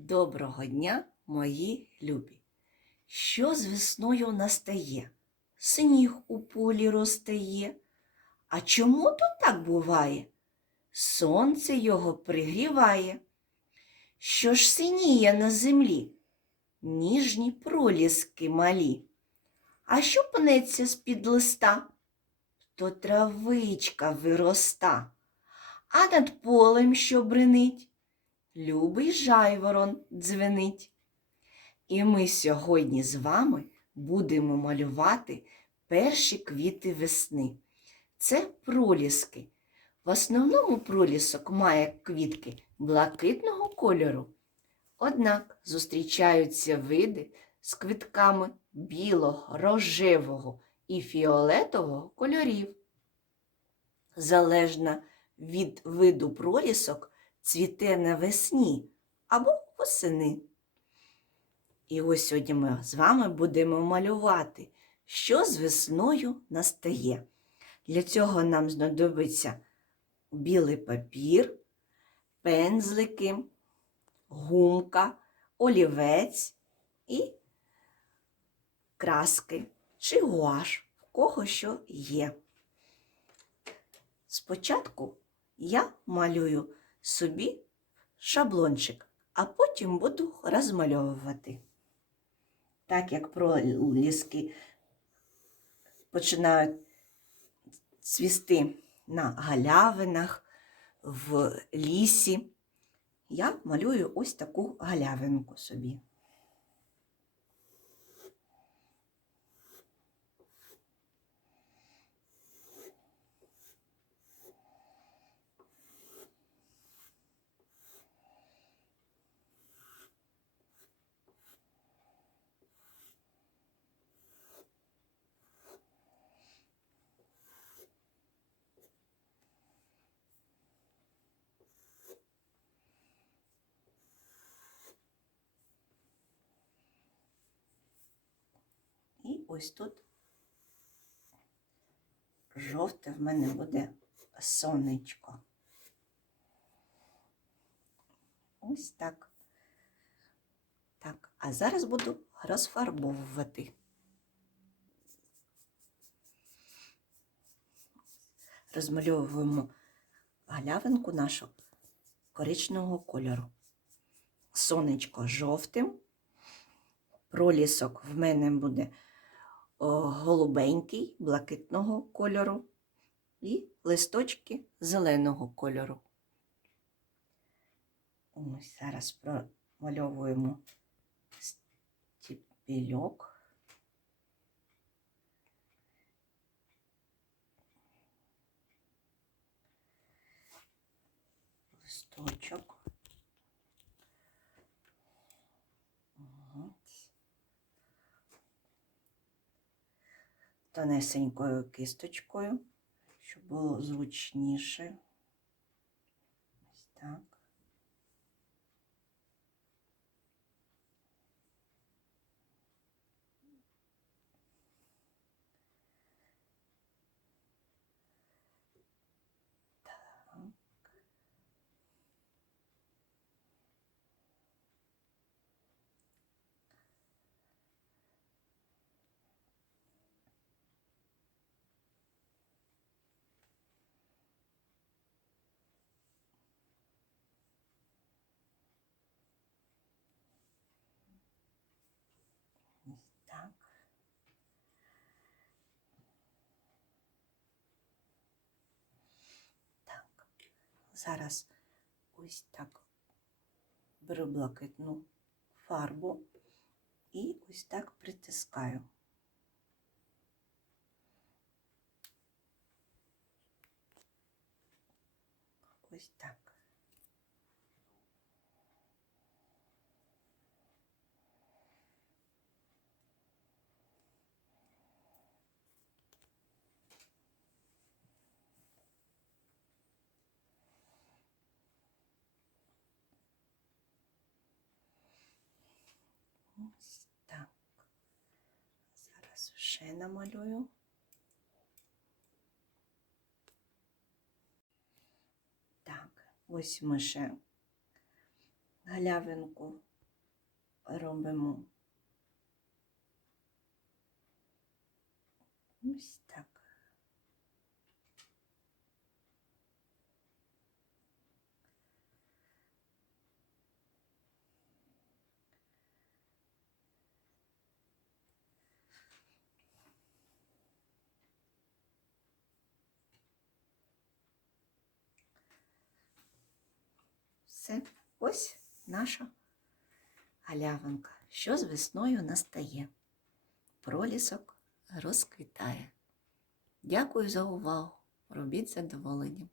Доброго дня, мої любі! Що з весною настає? Сніг у полі розтає. А чому то так буває? Сонце його пригріває. Що ж синіє на землі? Ніжні проліски малі. А що пнеться з-під листа? То травичка вироста, а над полем, що бринить, любий жайворон дзвенить. І ми сьогодні з вами будемо малювати перші квіти весни. Це проліски. В основному пролісок має квітки блакитного кольору. Однак зустрічаються види з квітками білого, рожевого і фіолетового кольорів. Залежно від виду пролісок цвіте навесні або восени. І ось сьогодні ми з вами будемо малювати, що з весною настає. Для цього нам знадобиться білий папір, пензлики, гумка, олівець і краски чи гуаш, в кого що є. Спочатку я малюю собі шаблончик, а потім буду розмальовувати. Так як проліски починають цвісти на галявинах, в лісі, я малюю ось таку галявинку собі. І ось тут жовте в мене буде сонечко. Ось так. Так, а зараз буду розфарбовувати. Розмальовуємо галявинку нашу коричневого кольору. Сонечко жовтим. Пролісок в мене буде голубенький, блакитного кольору і листочки зеленого кольору. Ось зараз промальовуємо стіпільок. Листочок. Ось. Тонесенькою кисточкою, щоб було зручніше. Ось так. Так. Так. Зараз ось так беру блакитну фарбу і ось так притискаю. Ось так. Ось так. Зараз ще намалюю. Так, ось ми ще галявинку робимо. Ось так. Все, ось наша галявинка, що з весною настає. Пролісок розквітає. Дякую за увагу. Робіть задоволенням.